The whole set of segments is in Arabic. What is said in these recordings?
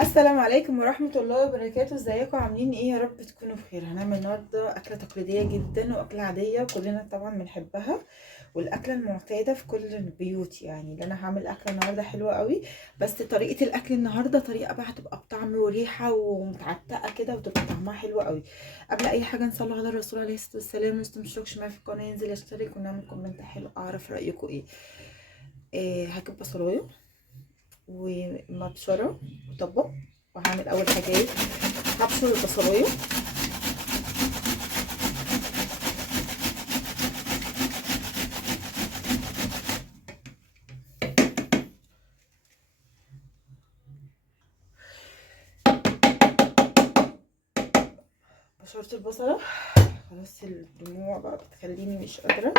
السلام عليكم ورحمة الله وبركاته. ازيكم عاملين ايه؟ يا رب تكونوا بخير. هنعمل النهاردة أكلة تقليدية جدا وأكلة عادية كلنا طبعا بنحبها، والأكلة المعتادة في كل البيوت. يعني اللي أنا هعمل أكلة النهاردة حلوة قوي، بس طريقة الأكل النهاردة طريقة بقى هتبقى بطعم وريحة ومتعتقة كده وتبقى طعمها حلو قوي. قبل أي حاجة نصلي على الرسول عليه الصلاة والسلام. لسه مشتركش معايا في القناة ينزل يشترك ونعمل كومنت حلو أعرف رأيكم ايه. هجيب بصلاية ومبشرة وطبق، وهعمل اول حاجه ايه، هبشر البصلايه. بشرت البصله خلاص، الدموع بقى بتخليني مش قادره.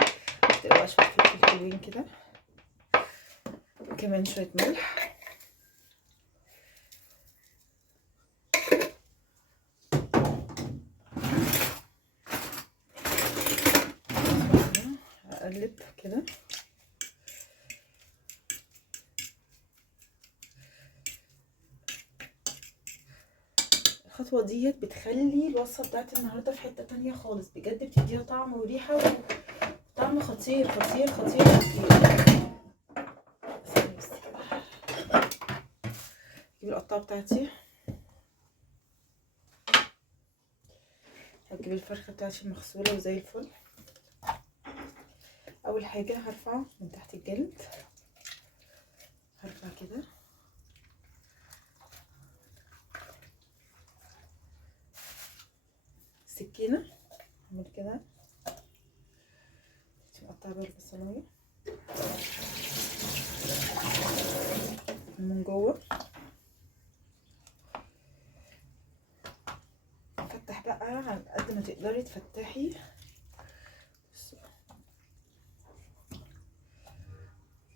بقى شويه فلفل حلوين كده، وكمان شويه ملح، اقلب كده. الخطوه ديت بتخلي الوصفه بتاعت النهارده في حته تانية خالص، بجد بتديها طعم وريحه وطعم خطير خطير خطير خطير. اجيب القطاعه بتاعتي، هجيب الفرخه بتاعتي مغسوله وزي الفل. اول حاجه هرفع من تحت الجلد، هرفع كده سكينه، اعمل كده اقطع بقى البصلايه من جوه. فتح بقى على قد ما تقدري تفتحي.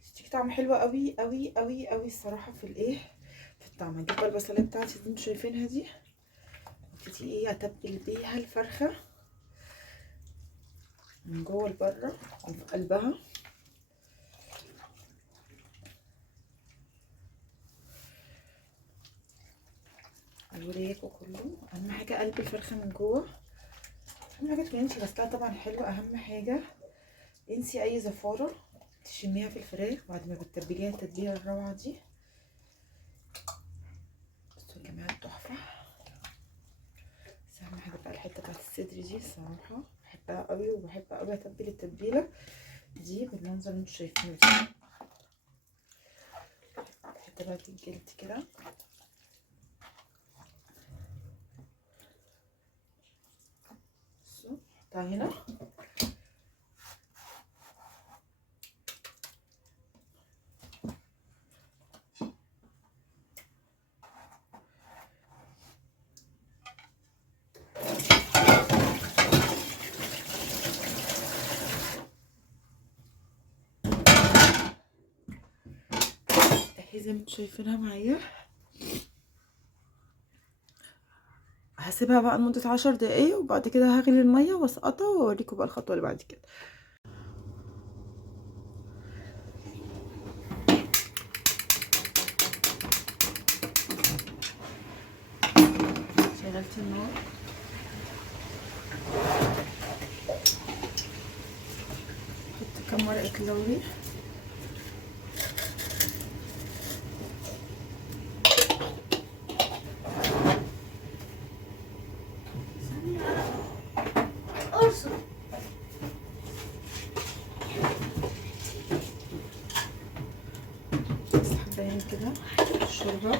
تديكي طعم حلو قوي قوي قوي قوي الصراحه في الايه، في الطعم. هجيب بقى البصلايه بتاعتي اللي انتوا شايفينها دي، ابتدي ايه اتبل بيها الفرخه من جوه لبره وفي قلبها. الوراك وكله. اهم حاجه قلب الفرخه من جوه، اهم حاجه تكوني انتي غسلاها طبعا حلو. اهم حاجه انسي اي زفاره تشميها في الفراخ بعد ما بتتبليها التتبيله الروعه دي. بصوا يا جماعه تحفه. بس اهم حاجه بقى الحته بتاعت الصدر دي الصراحه بحبها قوي، وبحب قوي اتبل التتبيله دي بالمنظر اللي انتوا شايفينه ده. الحته بقى الجلد كده بصوا احطها هنا. اهي زي ما انتوا شايفينها معايا. هسيبها بقى لمدة 10 دقايق، وبعد كده هغلي المية واسقطها واوريكم بقى الخطوة اللي بعد كده. شغلت النار، حط كام ورقة لوري، بس حبايين كده الشوربة.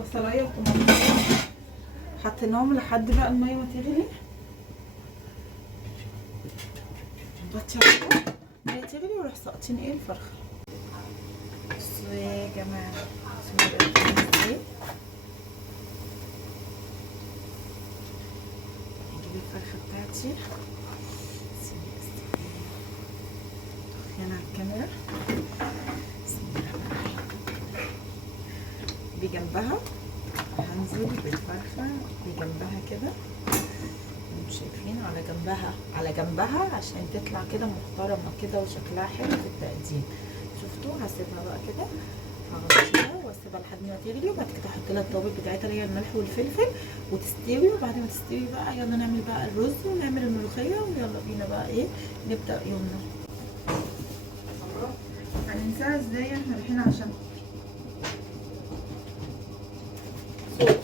بصلايه وطماطم حطيناهم لحد بقى الميه ما تغلي. نغطي عليها ميه تغلي ونروح ساقطين ايه الفرخه. بصوا يا جماعه ازاي. نجيب الفرخه بتاعتي هنا على الكاميرا بجنبها، هنزل بالفرخه بجنبها كده، انتوا شايفين على جنبها عشان تطلع كده محترمه كده وشكلها حلو في التقديم. شفتوا؟ هسيبها بقى كده، هغطيها واسيبها لحد ما تغلي، وبعد كده احط لها التوابل بتاعتها اللي هي الملح والفلفل وتستوي. وبعد ما تستوي بقى يلا نعمل بقى الرز ونعمل الملوخيه، ويلا بينا بقى ايه نبدا يومنا. هننساها ازاي؟ احنا رايحين عشان صوت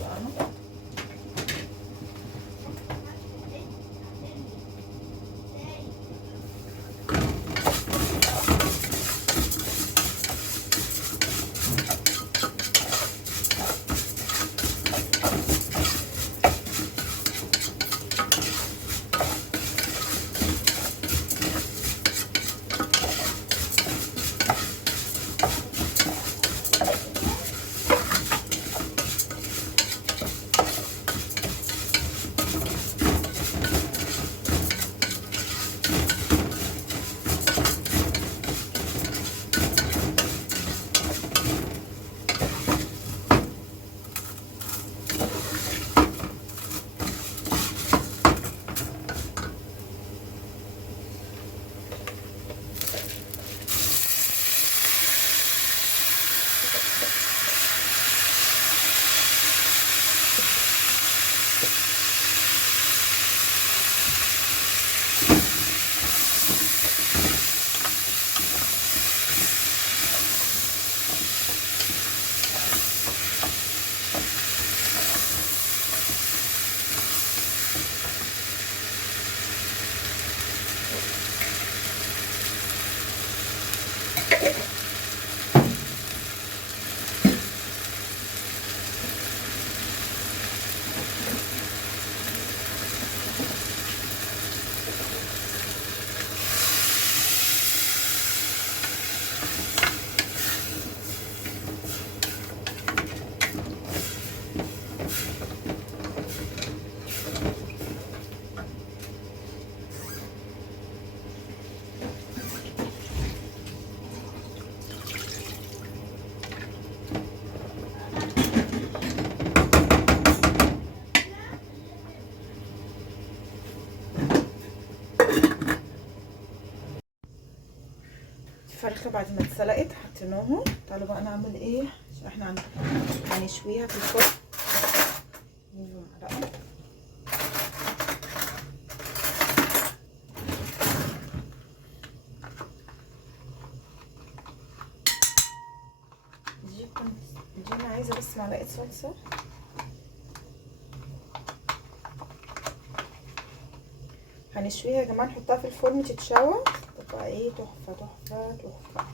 الفرخه بعد ما اتسلقت حطيناها. تعالوا بقى نعمل ايه عشان احنا هنشويها في الفرن. معلقه دي انا عايزه بس معلقه صلصه. هنشويها يا جماعه، نحطها في الفرن تتشوى تبقى ايه تحفه تحفه تحفه.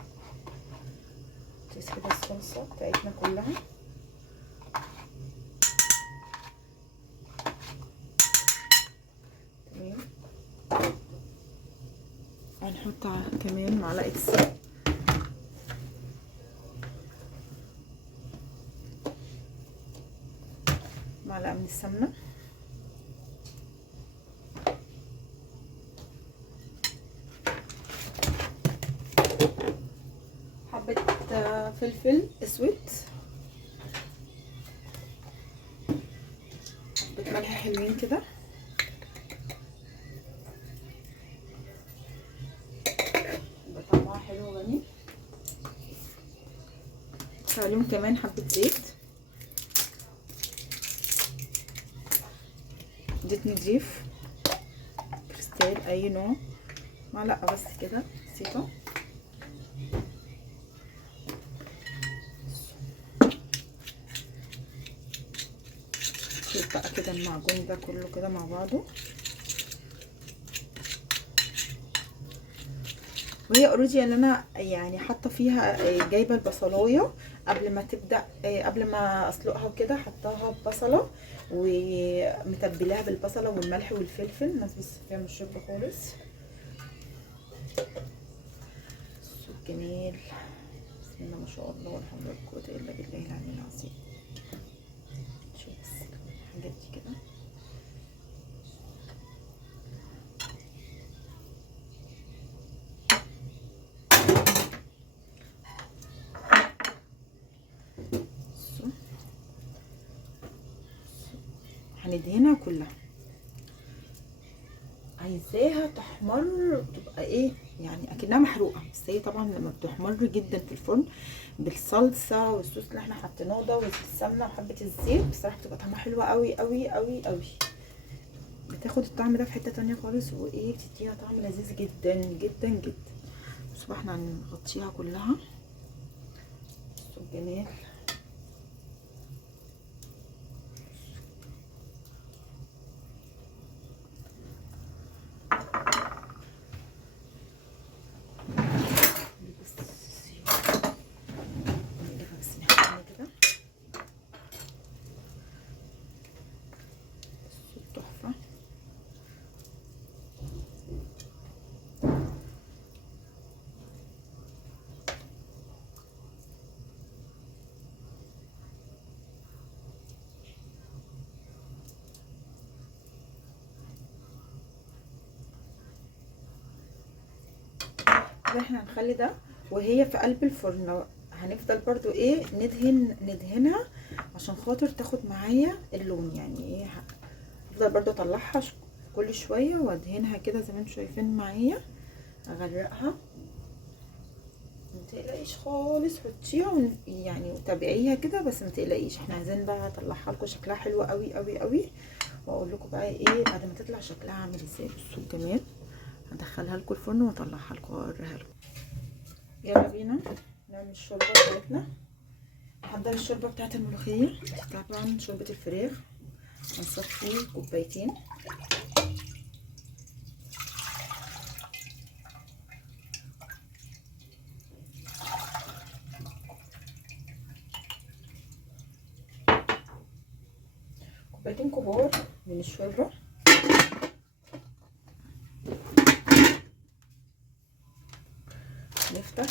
كده الصلصه بتاعتنا كلها تمام. هنحط كمان معلقه معلقه من السمنه، حبه فلفل اسود، حبه ملح حلوين كده، يبقى طعمها حلو وغني. عليهم كمان حبه زيت نضيف كريستال اي نوع، معلقه بس كده بسيطه. شوف بقى كده المعجون ده كله كده مع بعضه، وهي اوريدي اللي انا يعني حاطه فيها جايبه البصلايه قبل ما تبدا، قبل ما اسلقها وكده حطاها ببصله ومتبلاها بالبصله والملح والفلفل. الناس بس فيها مش شوربه خالص. بصوا الجمال، بسم الله ما شاء الله والحمد لله لا قوة الا بالله العلي العظيم. شوف بس الحاجات دي كده. بصوا هندهنها كلها، عايزاها تحمر تبقى ايه يعني اكنها محروقه، بس هي طبعا لما بتحمر جدا في الفرن بالصلصه والصوص اللي احنا حاطيناه ده والسمنه وحبه الزيت، بصراحه بتبقى طعمها حلوه قوي قوي قوي قوي، بتاخد الطعم ده في حته تانية خالص، وايه بتديها طعم لذيذ جدا جدا جدا. بصوا احنا هنغطيها كلها. بصوا الجمال، تحفه. احنا هنخلي ده وهي في قلب الفرن، هنفضل برضو ايه ندهنها عشان خاطر تاخد معايا اللون، يعني ايه هفضل برضو اطلعها كل شويه وادهنها كده زي ما انتم شايفين معايا، اغرقها. متقلقيش خالص، حطيها يعني وتابعيها كده، بس متقلقيش. احنا عايزين بقى اطلعها لكم شكلها حلو قوي قوي قوي، واقول لكم بقى ايه بعد ما تطلع شكلها عامل ازاي. بصوا الجمال، هدخلها لكم الفرن واطلعها لكم واوريها لكم. يلا بينا نعمل الشوربه بتاعتنا. نحضر الشوربه بتاعت الملوخيه، طبعا شوربه الفراخ هنصفي كوبايتين. كوبايتين كبار من الشوربه. نفتح.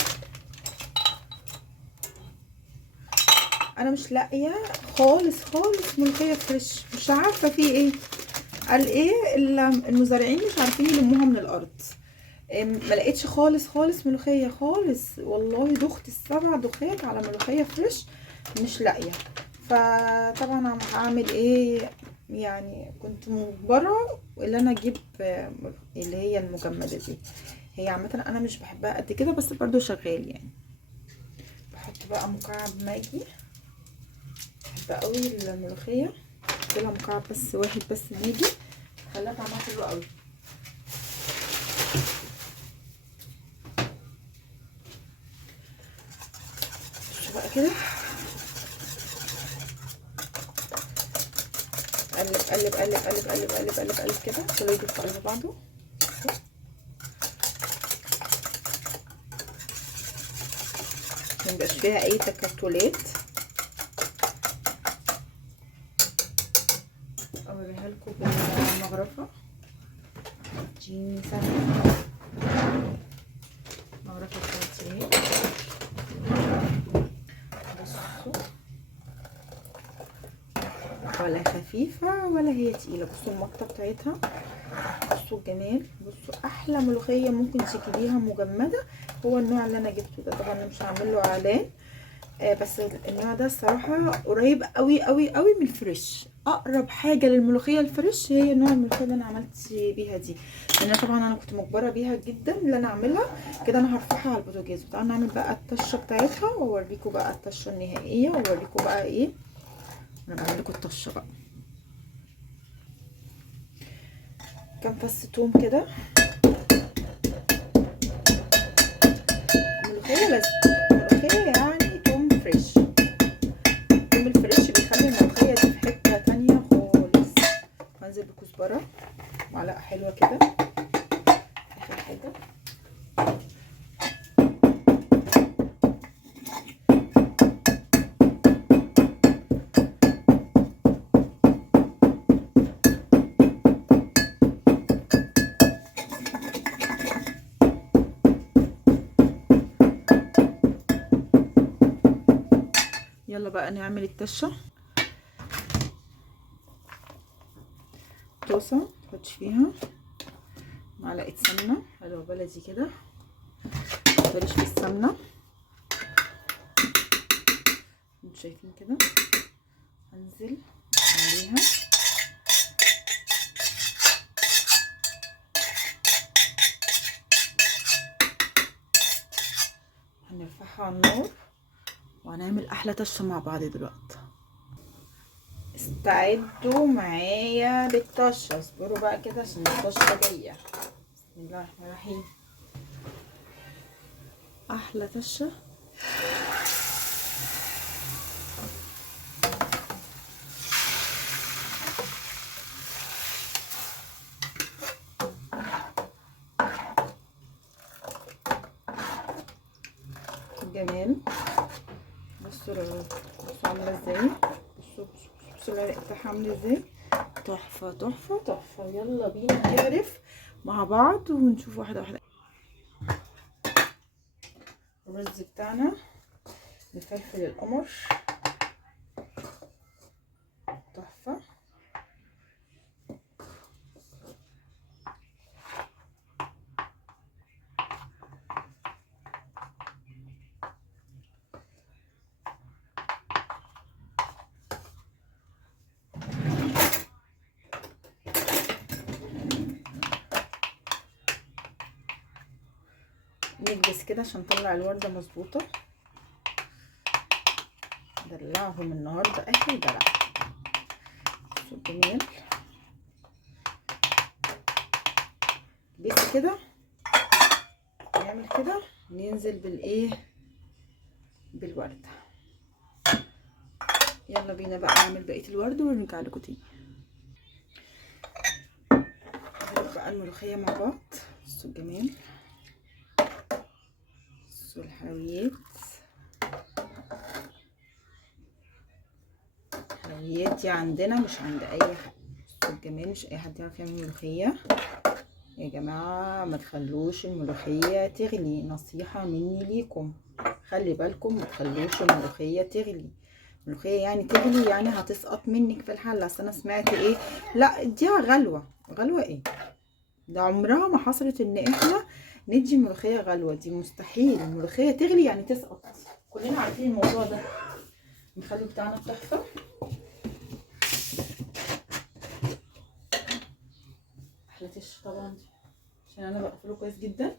انا مش لاقيه خالص خالص ملوخيه فريش، مش عارفه في ايه، قال ايه المزارعين مش عارفين يلموها من الارض. ما لقيتش خالص خالص ملوخيه خالص، والله دخت السبع دخات على ملوخيه فريش مش لاقيه. فطبعا هعمل ايه يعني، كنت مجبره اللي انا اجيب اللي هي المجمده دي. هي عامه انا مش بحبها قد كده، بس برضو شغال يعني. بحط بقى مكعب ماجي، بحب قوي الملوخيه، لها مكعب بس واحد بس ماجي، خلاها طعمها حلو قوي. شوفوا بقى كده، قلب قلب قلب قلب قلب قلب قلب قلب كده كله يدوب في قلب بعضه. ميبقاش فيها اي تكتلات. اوريها لكم بالمغرفه، دي سهله. المغرفه بتاعتي اهي، بصوا ولا خفيفه ولا هي تقيله. بصوا المقطه بتاعتها، بصوا الجمال. بصوا احلى ملوخيه ممكن تجيبيها مجمده هو النوع اللي انا جبته ده. طبعا انا مش هعمل له اعلان، بس النوع ده الصراحه قريب قوي قوي قوي من الفريش. اقرب حاجه للملوخيه الفريش هي نوع الملوخيه اللي انا عملت بيها دي، لان طبعا انا كنت مجبره بيها جدا اللي انا اعملها كده. انا هرفعها على البوتاجاز، وتعالوا نعمل بقى الطشه بتاعتها واوريكم بقى الطشه النهائيه، واوريكم بقى ايه انا بعمل لكم الطشه بقى. كام فص توم كده، ملوخيه لازم ملوخيه يعني توم فريش. التوم الفريش بيخلي الملوخيه دي في حته تانية خالص. هنزل بكزبره معلقه حلوه كده، اخر حاجه. يلا بقى نعمل الطشه. طاسه نحط فيها معلقه سمنه حلوه بلدي كده، متكترش في السمنه، انتوا شايفين كده. هنزل عليها هنرفعها على النار وهنعمل احلى طشه مع بعض دلوقتي. استعدوا معايا للطشه، اصبروا بقى كده عشان الطشه جايه. بسم الله الرحمن الرحيم. احلى طشه. جمال. بصوا عامله ازاي، بصوا العرق بتاعها عامل ازاي، تحفه تحفه تحفه. يلا بينا نعرف مع بعض ونشوف واحده واحده. الرز بتاعنا بفلفل القمر تحفه. نكبس كده عشان نطلع الورده مظبوطه. دلعهم النهارده اخر دلع. بصوا جميل. بس كده نعمل كده، ننزل بالايه، بالورده. يلا بينا بقى نعمل بقيه الورد ونرجع لكم تاني. نعمل بقى الملوخيه مع بعض. بصوا الجمال، بصوا الحلويات. الحلويات دي عندنا مش عند اي حد. بصوا الجمال، مش اي حد يعرف يعمل ملوخيه يا جماعه. ما تخلوش الملوخيه تغلي، نصيحه مني ليكم. خلي بالكم ما تخلوش الملوخيه تغلي. الملوخيه يعني تغلي يعني هتسقط منك في الحله. اصل انا سمعت ايه، لا اديها غلوه. غلوه ايه ده؟ عمرها ما حصلت ان احنا ندي الملوخيه غلوه، دي مستحيل. الملوخيه تغلي يعني تسقط، كلنا عارفين الموضوع ده. المخلل بتاعنا تحفه. احلى تش طبعا عشان انا بقفله كويس جدا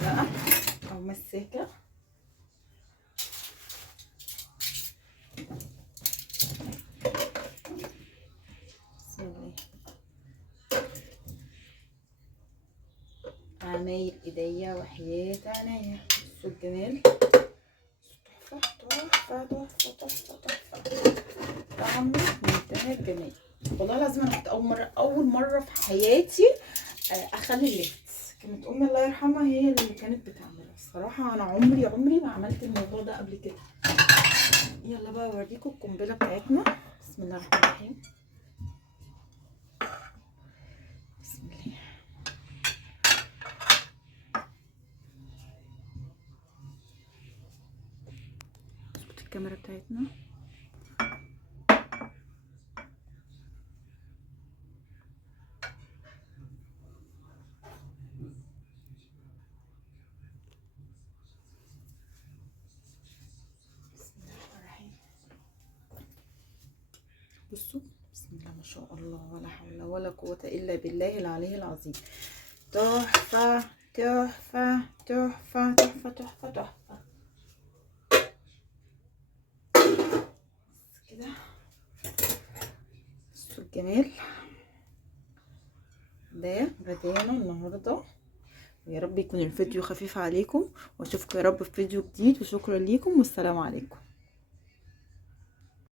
بقى، او مساكه. بسم الله. عمايل ايديا وحياة عينيا. بصوا الجمال، تحفه تحفه تحفه تحفه تحفه. طعم منتهى الجمال. والله لازم انا كنت اول مره في حياتي اخلي اللفت. كانت امي الله يرحمها هي اللي كانت بتعملها. الصراحه انا عمري ما عملت الموضوع ده قبل كده. يلا بقى اوريكم القنبله بتاعتنا. بسم الله الرحمن الرحيم. بسم الله. اظبط الكاميرا بتاعتنا. بسم الله الرحمن الرحيم. بصوا بسم الله ما شاء الله، ولا حول ولا قوه الا بالله العلي العظيم. تحفه تحفه تحفه تحفه تحفه تحفه. كده بصوا الجمال ده غدانا النهارده. ويا رب يكون الفيديو خفيف عليكم، واشوفكم يا رب في فيديو جديد. وشكرا ليكم والسلام عليكم.